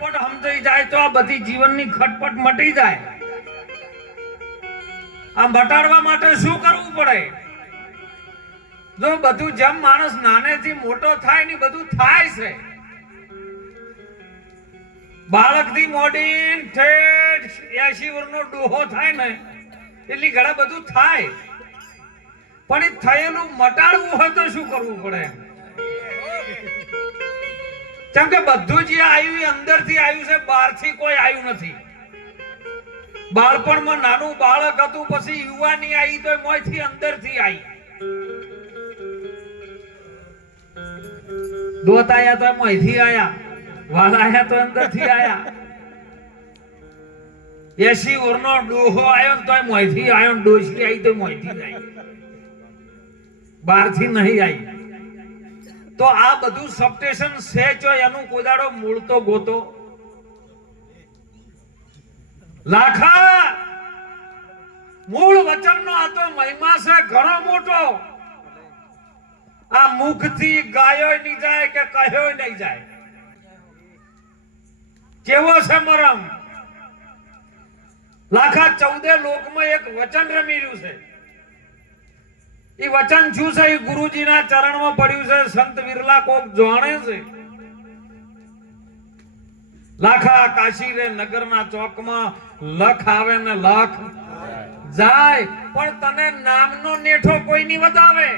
ફટાફટ સમજાઈ જાય તો આ બધી જીવનની ખટપટ મટી જાય. આ મટાડવા માટે શું કરવું પડે? જો બધું જેમ માણસ નાનેથી મોટો થાય ને બધું થાય છે. બાળકથી મોડીન ઠેઠ એસી વર્ષનો ડોહો થાય ને, એટલી ઘણા બધું થાય. પણ એ થયેલું મટાડવું હોય તો શું કરવું પડે? કેમ કે બધું જે આવ્યું એ અંદરથી આવ્યું છે, બહારથી કોઈ આવ્યું નથી. બાળપણમાં નાનું બાળક હતું, પછી યુવાની આવી તો મોયથી અંદરથી આવી દોત આયા તો મોયથી આયા, વાલ આયા તો અંદરથી આયા. એસી ઓરનો ડોહો આવ્યો ને તોય મોયથી આવ્યો ડોશી આવી તો મોયથી આવી બહારથી નહીં આવી તો આ બધું સબસ્ટેશન છે જો એનું કોદાડો મૂળ તો ગોતો. લાખા! મૂળ વચનનો આ તો મહિમા છે, ઘણો મોટો. આ મુખથી ગાયો નહીં જાય કે કહ્યો નહીં જાય. કેવો છે મરમ? લાખા, ચૌદે લોકમાં એક વચન રમી રહ્યું છે. વચન શું છે એ ગુરુજીના ચરણમાં પડ્યું છે, સંત વિરલા કોક જાણે છે. લાખા કાશી રે નગરના ચોકમાં લખ આવે ને લખ. જાય, પણ તને નામનો નેઠો કોઈ નહીં બતાવે.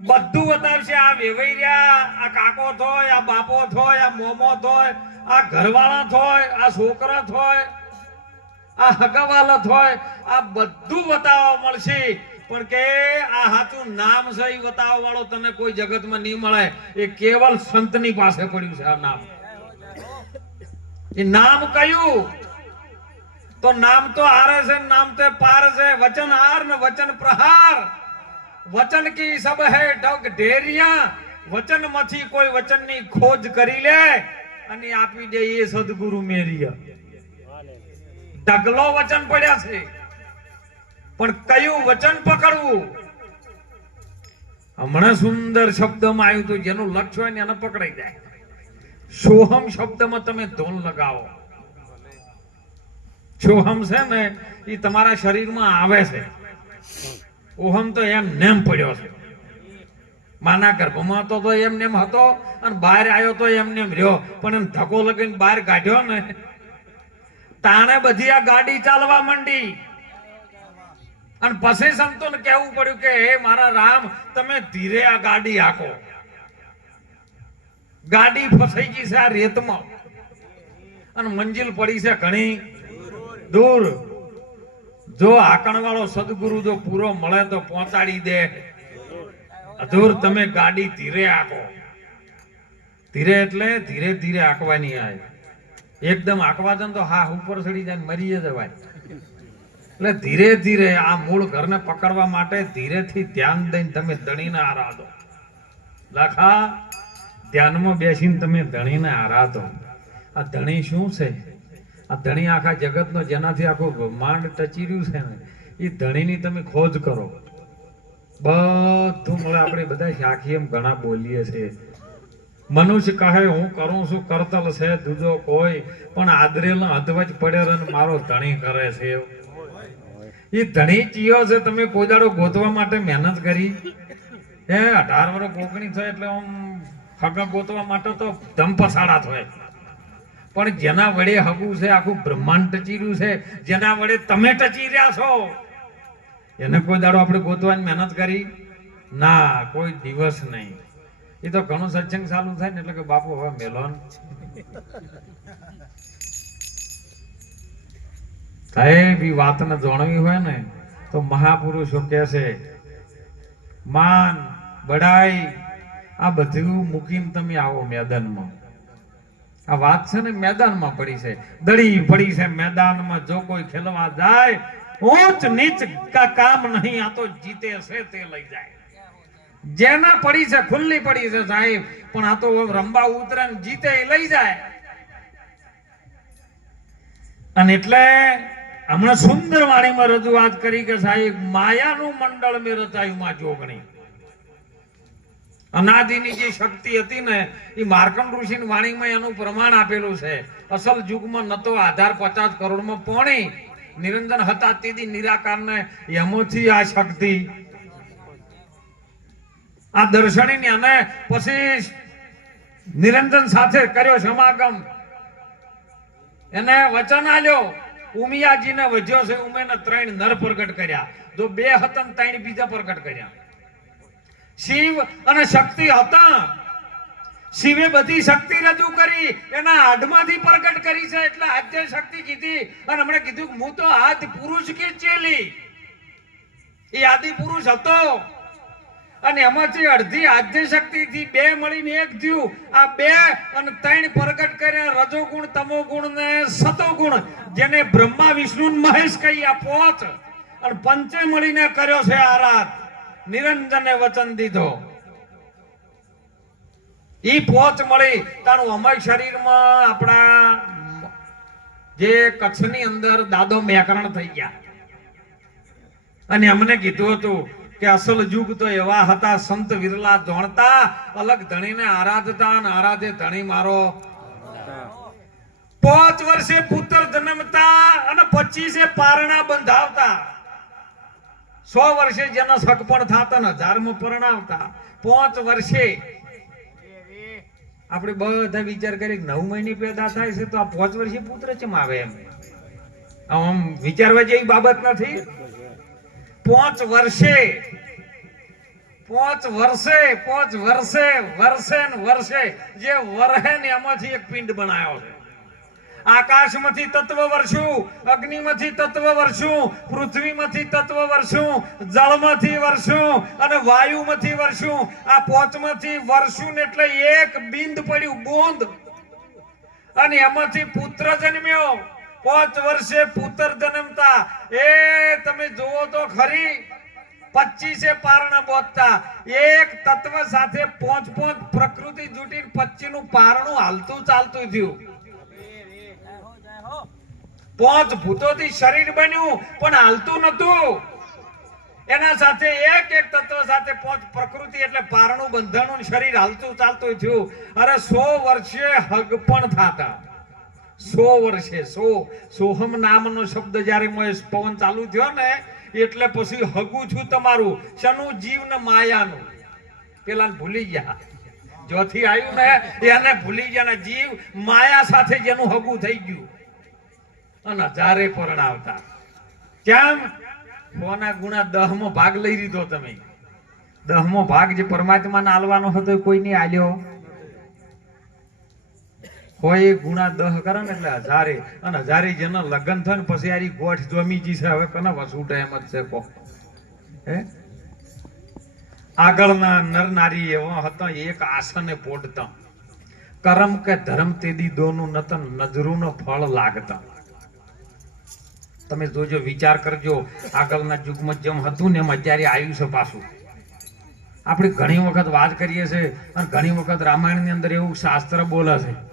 બધું બતાવશે, આ વેવૈર્યા આ કાકો થોય, આ બાપો થોય, આ મોમો થોય, આ ઘરવાળા થોય, આ છોકરા થોય, આ હગાવાલા થોય, આ બધું બતાવવા મળશે. પણ કે આ સાચું નામ છે એ બતાવવા વાળો તને કોઈ જગતમાં નહીં મળે. એ કેવલ સંતની પાસે પડ્યું છે આ નામ. એ નામ કયું? તો નામ તો હારે છે, નામ તો પાર છે. વચન હાર ને વચન પ્રહાર. વચન કી સબ હે ડગ ઢેરિયા. વચનમાંથી કોઈ વચનની ખોજ કરી લે અને આપી દે એ સદગુરુ મેરિયા. ઢગલો વચન પડ્યા છે. પણ કયું વચન પકડવું? હમણાં સુંદર શબ્દમાં આવ્યું હતું જેનું લક્ષ્ય હોય એને પકડાઈ જાય. સોહમ શબ્દમાં તમે ધોન લગાવો. સોહમ છે ને એ તમારા શરીરમાં આવે છે. ઓહમ તો એમ નેમ પડ્યો છે. માના ગર્ભમાં તો તો એમ નેમ હતો અને બહાર આવ્યો તો એમ નેમ રહ્યો. પણ એમ ધક્કો લગીને બહાર કાઢ્યો ને, તાણે બધી આ ગાડી ચાલવા માંડી. અને પછી સંતોને કહેવું પડ્યું કે, હે મારા રામ, તમે ધીરે આ ગાડી હાકો. ગાડી ફસાઈ ગઈ છે આ રેતમાં. અને મંજિલ પડી છે ઘણી દૂર. જો હાકણ વાળો સદગુરુ જો પૂરો મળે તો પહોંચાડી દે. અધૂર તમે ગાડી ધીરે હાકો. ધીરે એટલે ધીરે ધીરે હાંકવાની આવે એકદમ હાંકવા જાય તો હા ઉપર ચડી જાય મરી જવાય. એટલે ધીરે ધીરે આ મૂળ ઘરને પકડવા માટે ધીરેથી ધ્યાન દઈને તમે ધણીને આરાધો. લખા, ધ્યાનમાં બેસીને તમે ધણીને આરાધો. આ ધણી શું છે? આ ધણી આખા જગતનો જેનાથી આખું બ્રહ્માંડ ટચી રહ્યું છે ને, એ ધણીની તમે ખોજ કરો. બધું મળે, આપણે બધા શાખી એમ ઘણા બોલીએ છીએ. મનુષ્ય કહે, હું કરું છું, કરતલ છે દૂધો કોઈ, પણ આદરેલ અધવચ પડે મારો ધણી કરે છે. એ ધણી ચીયો છે, તમે કોઈ દાડો ગોતવા માટે મહેનત કરી. એ અઢાર વર્ષ કોકણી થાય એટલે આમ હગા ગોતવા માટે તો ધમ પસાડા થાય. પણ જેના વડે હગું છે, આખું બ્રહ્માંડ ટચીર્યું છે, જેના વડે તમે ટચી રહ્યા છો, એને કોઈ દાડો આપણે ગોતવાની મહેનત કરી? ના, કોઈ દિવસ નહીં. એ તો ઘણું સત્સંગ ચાલુ થાય ને એટલે કે બાપુ હવે મેલોન સાહેબ, ઈ વાતને જાણવી હોય ને, તો મહાપુરુષો કહે છે, માન, બડાઈ, આ બધું મૂકીને તમે આવો મેદાનમાં. આ વાત છે ને મેદાનમાં પડી છે. દડી પડી છે મેદાનમાં, જો કોઈ ખેલવા જાય, ઊંચ નીચ કા કામ નહીં, આ તો જીતે છે તે લઈ જાય. જેના પડી છે, ખુલ્લી પડી છે સાહેબ, પણ આ તો રંબા ઉતરે જીતે લઈ જાય. અને એટલે હમણાં સુંદર વાણીમાં રજૂઆત કરી કે સાહેબ, માયાનું મંડળ મેં રચાયું માં જોગણી અનાદિની જે શક્તિ હતી ને એ માર્કંડ ઋષિની વાણીમાં એનું પ્રમાણ આપેલું છે. અસલ યુગમાં નતો આધાર પચાસ કરોડમાં પોણી. નિરંજન હતા તેથી નિરાકારને યમોથી આ શક્તિ. આ દર્શનીની અને પછી નિરંજન સાથે કર્યો સમાગમ. એને વચન આલ્યો. ઉમિયાજીને વધ્યો છે, ઉમેને ત્રણ નર પ્રગટ કર્યા. જો બે હતા ત્રણ બીજા પ્રગટ કર્યા. શિવ અને શક્તિ હતા. શિવે બધી શક્તિ રજૂ કરી, એના હાથમાંથી પ્રગટ કરી છે, એટલે આદ્ય શક્તિ કીધી. અને હમણે કીધું હું તો હાથ પુરુષ કે ચેલી. એ આદિ પુરુષ હતો. અને એમાંથી અડધી આદ્ય શક્તિથી બે મળીને એક થયું. આ બે અને ત્રણ પ્રગટ કર્યા. તમો તમોગુણ ને સતોગુણ, જેને બ્રહ્મા, વિષ્ણુ મહેશ કહી આ પોચ અને પંચે મળીને કર્યો છે આરાધ. નિરંજને વચન દીધો. ઈ પોચ મળી. તારું અમય શરીરમાં આપણા જે કચ્છની અંદર દાદો મેકરણ થઈ ગયા. અને અમને કીધું હતું કે અસલ યુગ તો એવા હતા, સંત વિરલા ધોણતા, અલગ ધણીને આરાધતા આરાધે ધણી મારો. પાંચ વર્ષે પુત્ર જન્મતા અને પચીસે પારણા બંધાવતા. સો વર્ષે જેના સગપણ થતા ને હજારમાં પરણાવતા. પાંચ વર્ષે. આપણે બધા વિચાર કરી નવ મહિને પેદા થાય છે તો આ પાંચ વર્ષે પુત્ર ચમ આવે એમ? આમ વિચારવા જેવી બાબત નથી? પાંચ વર્ષે પાંચ વર્ષે પાંચ વર્ષે વર્ષે ને વર્ષે જે વરહે ને એમાંથી એક પિંડ બનાવ્યો છે. આકાશમાંથી તત્વ વર્ષું અગ્નિમાંથી તત્વ વર્ષું પૃથ્વીમાંથી તત્વ વર્ષું જળમાંથી વર્ષું અને વાયુમાંથી વર્ષું આ પોચમાંથી વર્ષું એટલે એક બિંદ પડ્યું બોંદ અને એમાંથી પુત્ર જન્મ્યો. પાંચ વર્ષે પુત્ર જન્મતા. એ તમે જુઓ તો ખરી. પચીસે પારણા બોધતા. એક તત્વ સાથે પોંચ પોંચ પ્રકૃતિ જૂટી પચી નું પારણું હાલતું ચાલતું થયું. પોંચ ભૂતોથી શરીર બન્યું, પણ હાલતું નતું એના સાથે એક એક તત્વ સાથે પોંચ પ્રકૃતિ એટલે પારણું, બંધાણું શરીર હાલતું ચાલતું થયું. અરે સો વર્ષે હગ પણ થાતા. સો વર્ષે, સો, સોહમ નામનો શબ્દ જ્યારે મોએ પવન ચાલુ થયો ને, એટલે પછી હગું છું તમારું, શનું જીવ ને માયાનું? પેલા ભૂલી ગયા. જોથી આવ્યું ને, એને ભૂલી ગયા ને જીવ માયા સાથે જેનું હગું થઈ ગયું. અને હજારે પરણાવતા કેમ? કોના ગુણા દહમો ભાગ લઈ લીધો તમે? દહમો ભાગ જે પરમાત્માને આલવાનો હતો કોઈ નહીં આલ્યો? કોઈ ગુણા દહ કરે ને એટલે હજારે. અને હજારે જેના લગ્ન થાય ને પછી યારી ગોઠ જોમીજી છે. હવે કોને વસૂટે એમ જ છે કો. હે? આગળના નર નારી એવા હતા, એક આસને પોડતા કરમ કે ધર્મ તેદી દોનું નતન નજરૂનો ફળ લાગતા. તમે જોજો, વિચાર કરજો. આગળના યુગમાં જેમ હતું ને એમ અત્યારે આવ્યું છે પાછું. આપણે ઘણી વખત વાત કરીએ છીએ અને ઘણી વખત રામાયણની અંદર એવું શાસ્ત્ર બોલે છે.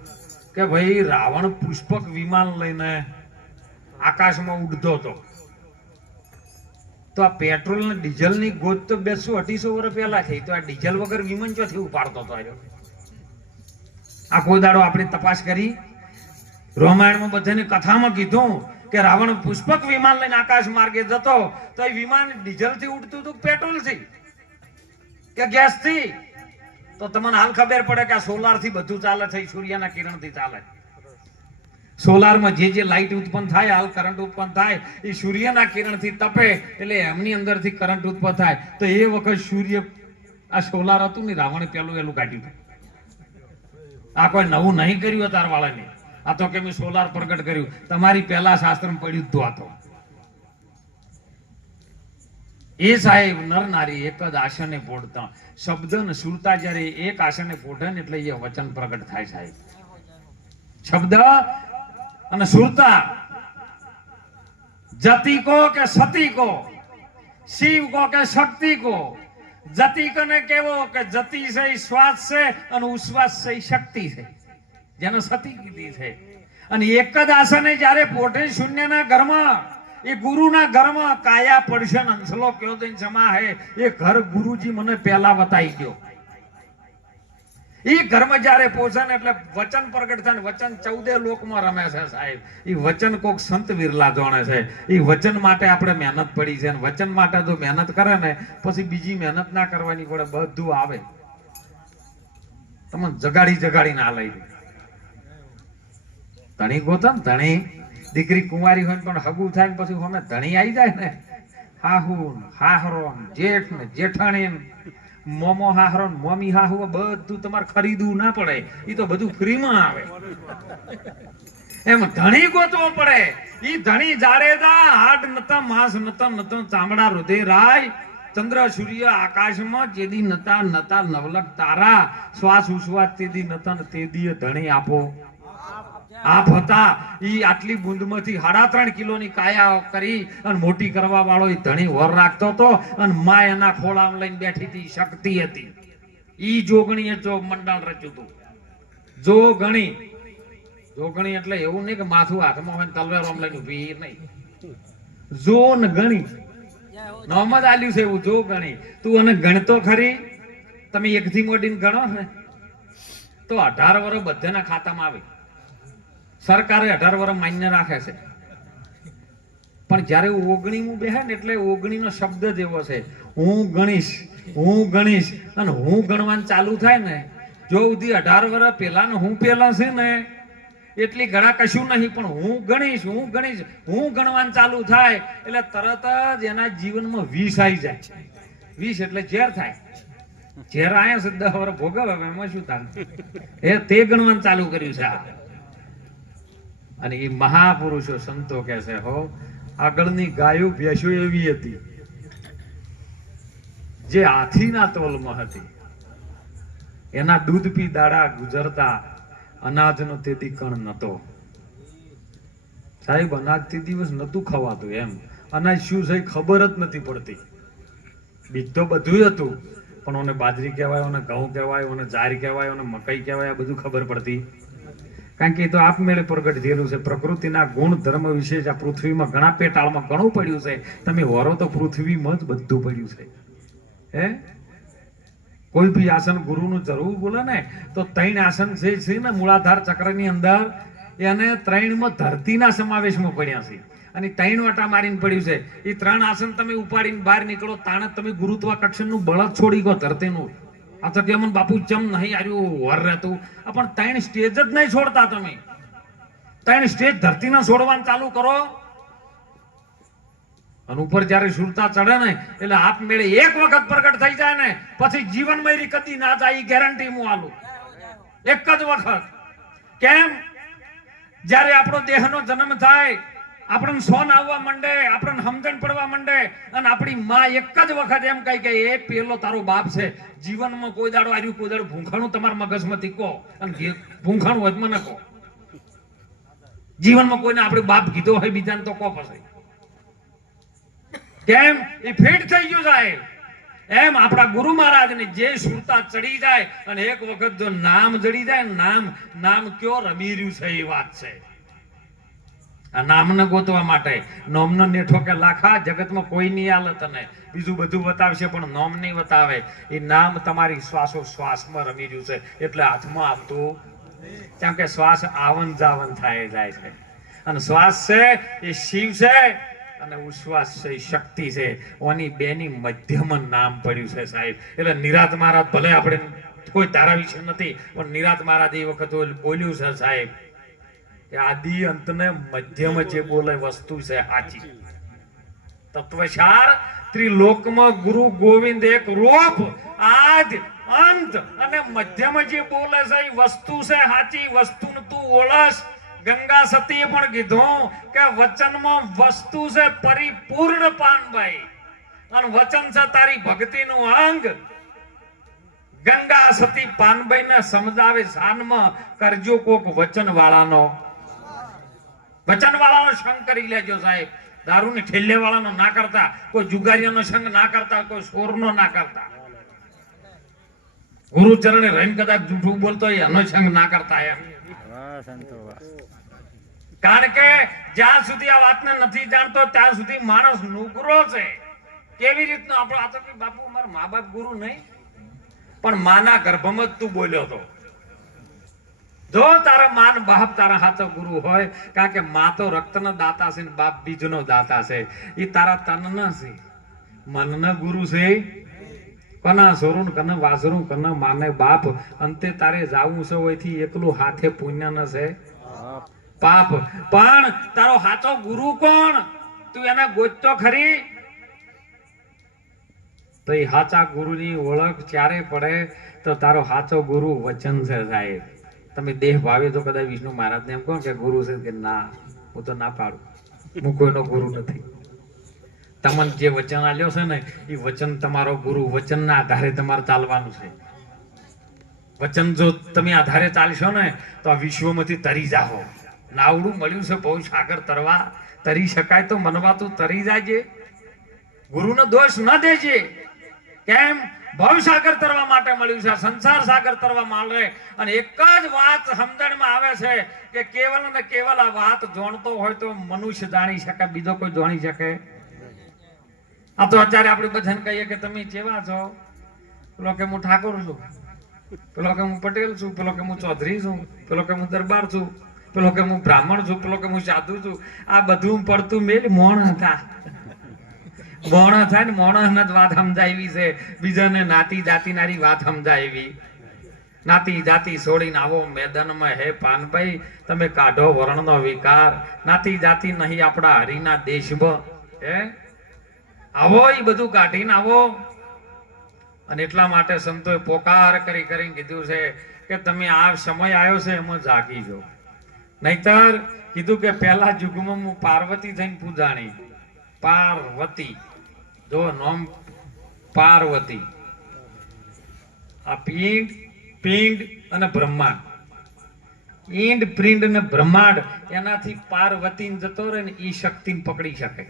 કે ભાઈ, રાવણ પુષ્પક વિમાન લઈને આકાશમાં ઉડતો હતો. તો આ પેટ્રોલ ને ડીઝલની ગોત તો બેસો અઢીસો વર્ષ પહેલા થઈ. તો આ ડીઝલ વગર વિમાન ચોથી ઉપાડતો હતો? આ કોઈ દાડો આપણે તપાસ કરી. રામાયણમાં બધાની કથામાં કીધું કે રાવણ પુષ્પક વિમાન લઈને આકાશ માર્ગે જતો, તો એ વિમાન ડીઝલથી ઉડતું હતું પેટ્રોલથી? કે ગેસથી તો તમને હાલ ખબર પડે કે આ સોલારથી બધું ચાલે છે, સૂર્યના કિરણથી ચાલે. સોલારમાં જે જે લાઇટ ઉત્પન્ન થાય, હાલ કરંટ ઉત્પન્ન થાય, એ સૂર્યના કિરણથી તપે, એટલે એમની અંદરથી કરંટ ઉત્પન્ન થાય. તો એ વખત સૂર્ય આ સોલાર હતું ને, રાવણે પેલું એલું કાઢ્યું. આ કોઈ નવું નહીં કર્યું તાર વાળાને આ તો કે મેં સોલાર પ્રગટ કર્યું. તમારી પહેલા શાસ્ત્રમાં પડ્યું તો આ એ સાહેબ નર નારી એક જ આસને પોડતા શબ્દ ને સુરતા જ્યારે એક આસને પોઢે ને એટલે એ વચન પ્રગટ થાય સાહેબ. શબ્દ અને સુરતા. જતી કો કે સતી કો? શિવ કો કે શક્તિ કો? જતી કને કેવો કે જતી છે શ્વાસ છે અને ઉશ્વાસ છે શક્તિ છે જેને સતી કીધી છે. અને એક જ આસને જ્યારે પોઢે શૂન્યના ઘરમાં એ ગુરુના ઘરમાં કાયા પડશે ને કયો દઈને જમા હે, એ ઘર ગુરુજી મને પહેલા બતાવી ગયો એ ઘરમાં જયારે પહોંચે ને એટલે વચન પ્રગટ થાય વચન ચૌદે લોકમાં રમે છે સાહેબ. એ વચન કોક સંત વિરલા જોણે છે. એ વચન માટે આપણે મહેનત પડી છે વચન માટે જો મહેનત કરે ને, પછી બીજી મહેનત ના કરવાની પડે બધું આવે. તમને જગાડી જગાડી ના લઈ ધણી ગોતો ને ધણી દીકરી કુંવારી હોય પણ હગું થાય પછી અમે ધણી આવી જાય ને. હાહુ હાહરો જેઠ ને જેઠાણી મોમો હાહરો મોમી હાહુ બધું તમારે ખરીદવું ના પડે. એ તો બધું ફ્રીમાં આવે. એમ ધણી ગોતવો પડે. ઈ ધણી જાડેદા હાડ નતા, માંસ નતા નતા, ચામડા હૃદય રાય. ચંદ્ર, સૂર્ય, આકાશમાં જેદી નતા નતા, નવલક તારા. શ્વાસ ઉશ્વાસ તેદી નતા તેદી ધણી આપો. આપ હતા. ઈ આટલી બુંદમાંથી સાડા ત્રણ કિલોની કાયા કરી અને મોટી કરવા વાળો એ ધણી વર રાખતો હતો અને મા એના ખોળામાં લઈને બેઠી હતી, શક્તિ હતી. ઈ જોગણીએ જો મંડળ રચ્યું હતું. જોગણી. જોગણી એટલે એવું નહીં કે માથું હાથમાં હોય ને તલવાર આમ લઈને ઊભી નહીં. જોન ગણી. નામ જ આલ્યું છે એવું જો ગણી તું અને ગણતો ખરી? તમે એકથી મોડીને ગણો ને. તો અઢાર વર્ષ બધાના ખાતામાં આવે. સરકારે અઢાર વર્ષ માન્ય રાખે છે. પણ જ્યારે ઓગણીમું બેહે ને એટલે ઓગણીનો શબ્દ જ એવો છે. હું ગણીશ હું ગણીશ અને હું ગણવાનું ચાલુ થાય ને, જો સુધી અઢાર વર્ષ પહેલા ને હું પહેલા છે ને, એટલી ગણા કશું નહીં, પણ હું ગણીશ હું ગણીશ, હું ગણવાનું ચાલુ થાય, એટલે તરત જ એના જીવનમાં વીસ આવી જાય. વિષ એટલે ઝેર થાય. ઝેર આયા છે દસ વર્ષ ભોગવે એમાં શું થાય? એ તે ગણવાનું ચાલુ કર્યું છે આ. અને એ મહાપુરુષો સંતો કે છે, હો, આગળની ગાયો ભેંસો એવી હતી, જે હાથીના તોલમાં હતી. એના દૂધ પી દાડા ગુજરતા અનાજનો તેથી કણ નતો. સાહેબ, અનાજ તે દિવસ નતું ખવાતું એમ. અનાજ શું છે ખબર જ નથી પડતી. બીજ તો બધું હતું, પણ ઓને બાજરી કહેવાય, ઓને ઘઉં કહેવાય, ઓને જાર કહેવાય, ઓને મકઈ કહેવાય, આ બધું ખબર પડતી. કારણ કે એ તો આપમેળે પ્રગટ થયેલું છે. પ્રકૃતિના ગુણ, ધર્મ વિશે આ પૃથ્વીમાં ઘણા પેટાળમાં ઘણું પડ્યું છે. તમે વરો તો પૃથ્વીમાં જ બધું પડ્યું છે. હે? કોઈ બી આસન ગુરુનું જરૂર બોલે ને, તો ત્રણ આસન છે ને મૂળાધાર ચક્રની અંદર, એને ત્રણમાં ધરતીના સમાવેશમાં પડ્યા છે. અને ત્રણ વાટા મારીને પડ્યું છે. એ ત્રણ આસન તમે ઉપાડીને બહાર નીકળો, તાણે તમે ગુરુત્વાકર્ષણનું બળ છોડી ગયો ધરતીનું. આ બાપુ ચમ નહીં આવ્યું વર રહેતું. પણ ત્રણ સ્ટેજ જ નહીં છોડતા તમે. ત્રણ સ્ટેજ ધરતીના છોડવાનું ચાલુ કરો. અને ઉપર જ્યારે સુરતા ચડે ને, એટલે આપમેળે એક વખત પ્રગટ થઈ જાય ને, પછી જીવન મયરી કદી ના જાય એ ગેરંટી હું આલું એક જ વખત. કેમ? જ્યારે આપણો દેહનો જન્મ થાય આપણને સોન આવવા માંડે, આપણને સમજણ પડવા માંડે, અને આપણી માં એક જ વખત એમ કહી કે, એ પેલો તારો બાપ છે. જીવનમાં કોઈ દાડો આવ્યું કોઈ દાડો ભૂંખાણું તમારા મગજમાંથી કહો, અને ભૂંખાણું હજમાં કહો. જીવનમાં કોઈને આપણે બાપ કીધો હોય, બીજાને તો કો પછી. કેમ? એ ફિટ થઈ ગયું સાહેબ. એમ આપણા ગુરુ મહારાજને જે સુરતા ચડી જાય, અને એક વખત જો નામ જડી જાય, નામ નામ કયો? રમી રહ્યું છે એ વાત છે. આ નામને ગોતવા માટે. નોમનો નેઠો કે લાખા, જગતમાં કોઈ નહીં આલે તને બીજું બધું બતાવશે પણ નોમ નહીં બતાવે એ નામ તમારી શ્વાસો શ્વાસમાં રમી રહ્યું છે. એટલે હાથમાં આવતું કેમ કે શ્વાસ આવન જાવન થાય જાય છે. અને શ્વાસ છે એ શિવ છે અને ઉશ્વાસ છે શક્તિ છે. ઓની બેની મધ્યમાં નામ પડ્યું છે સાહેબ. એટલે નિરાત મહારાજ ભલે આપણે કોઈ તારા વિશે નથી, પણ નિરાત મહારાજ એ વખત બોલ્યું છે સાહેબ. આદિ અંતને મધ્યમ જે બોલે વસ્તુ છે સાચી તત્વસાર ત્રિલોકમાં ગુરુ ગોવિંદ એક રૂપ આદ અંત અને મધ્યમ જે બોલે છે એ વસ્તુ છે સાચી વસ્તુને તું ઓળખ. ગંગા સતીએ પણ કીધું કે વચનમાં વસ્તુ છે પરિપૂર્ણ પાનભાઈ. અને વચન છે તારી ભક્તિનું અંગ. ગંગા સતી પાનભાઈ ને સમજાવે સાનમાં કરજો કોક વચન વાળાનો વચન વાળાનો સંગ કરી લેજો સાહેબ. દારૂ ની ઠેલે વાળાનો ના કરતા, કોઈ જુગારીનો સંગ ના કરતા, કોઈ સોરનો ના કરતા. ગુરુચરણે રહીને કદાચ જૂઠું બોલતો એનો સંગ ના કરતા એમ. કારણ કે જ્યાં સુધી આ વાતને નથી જાણતો, ત્યાં સુધી માણસ નુકરો છે. કેવી રીતનો આપણો આ બાપુ મારા મા બાપ ગુરુ નહીં. પણ માના ગર્ભમાં તું બોલ્યો તો. જો તારા માન બાપ તારા હાથો ગુરુ હોય, કારણ કે મા તો રક્તનો દાતા છે ને બાપ બીજનો દાતા છે. એ તારા તનના છે. મનના ગુરુ છે. કના સોરું કના વાસરું કને માને બાપ, અંતે તારે જાવું છે હોયથી એકલું હાથે પુણ્ય ન છે. પાપ. પણ તારો હાચો ગુરુ કોણ? તું એને ગોતતો ખરી? તો એ હાચા ગુરુની ઓળખ ક્યારે પડે? તો તારો હાચો ગુરુ વચન છે સાહેબ. તમે દેહ ભાવે તો કદાચ વિષ્ણુ મહારાજને એમ કહો કે ગુરુ છે કે ના, હું તો ના પાડું. હું કોઈનો ગુરુ નથી. તમને જે વચન આલ્યો છે ને, એ વચન તમારો ગુરુ વચનના આધારે તમારે ચાલવાનું છે. વચન જો તમે આધારે ચાલશો ને, તો આ વિશ્વમાંથી તરી જાઓ નાવડું મળ્યું છે બહુ સાગર તરવા. તરી શકાય તો મનવા તું તરી જાજે. ગુરુનો દોષ ન દેજે. કેમ? ભવ સાગર તરવા માટે મળ્યું છે. સંસાર સાગર તરવા માંડે અને એક જ વાત સમજણમાં આવે છે કે કેવલ અને કેવલ આ વાત જોણતો હોય તો મનુષ્ય જાણી શકે, બીજો કોઈ જાણી શકે? આ તો અત્યારે આપણે બધાને કહીએ કે તમે કેવા છો? પેલો કે હું ઠાકોર છું, પેલો કે હું પટેલ છું, પેલો કે હું ચૌધરી છું, પેલો કે હું દરબાર છું, પેલો કે હું બ્રાહ્મણ છું, પેલો કે હું સાધુ છું. આ બધું પડતું મેલ મોણ હતા. મોણ થાય ને મોણો વાત સમજાવી છે. બીજાને નાતી જાતિનારી વાત સમજાવી નાતી જાતિ છોડીને આવો મેદાનમાં, હે પાનભાઈ, તમે કાઢો વર્ણનો વિકાર. નાતી જાતિ નહીં આપણા હરિના દેશમાં હે? આવો એ બધું કાઢીને આવો. અને એટલા માટે સંતોએ પોકાર કરી કરીને કીધું છે કે, તમે આ સમય આવ્યો છે, એમાં જાગી જો નહીતર કીધું કે, પહેલા યુગમાં હું પાર્વતી થઈને પૂજાણી. પાર્વતી. જો નોમ પાર્વતી. આ પિંડ પિંડ અને બ્રહ્માંડ. ઈંડ પ્રિંડ અને બ્રહ્માંડ એનાથી પાર્વતી જતો રહે ને એ શક્તિને પકડી શકે.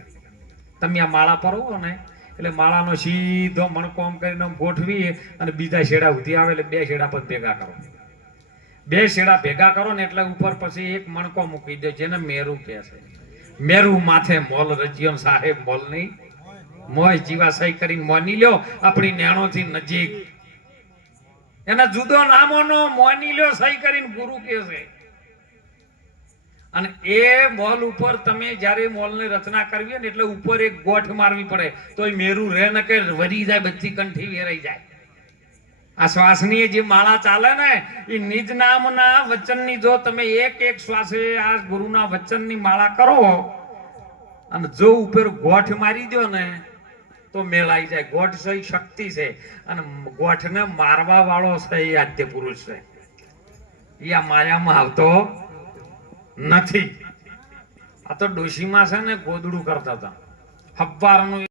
તમે આ માળા પરવો ને, એટલે માળાનો સીધો મણકો આમ કરીને ગોઠવી અને બીજા શેડા ઉધી આવે એટલે બે શેડા પર ભેગા કરો. બે શેડા ભેગા કરો ને એટલે ઉપર પછી એક મણકો મૂકી દે જેને મેરુ કહે છે. મેરુ માથે મોલ રજિયમ સાહેબ મોલ નહીં મોય જીવાશય કરીને મોની લ્યો, આપણી નેણોથી નજીક. એના જુદો નામોનો મોની લ્યો, સહી કરીને ગુરુ કે છે. અને એ મોલ ઉપર તમે જ્યારે મોલની રચના કરવી ને, એટલે ઉપર એક ગોઠ મારવી પડે. તો એ મેરું રહે ને કે વરી જાય, બધી કંઠી વેરાઈ જાય. આ શ્વાસની જે માળા ચાલે ને, એ નિજ નામના વચનની જો તમે એક એક શ્વાસે આ ગુરુના વચનની માળા કરો, અને જો ઉપર ગોઠ મારી દો ને તો મેળાઈ જાય. ગોઠ સહી શક્તિ છે. અને ગોઠને મારવા વાળો સહી આદ્ય પુરુષ છે. એ આ માયામાં આવતો નથી. આ તો ડોશીમાં છે ને ગોદડું કરતા હતા. હબ્બારનું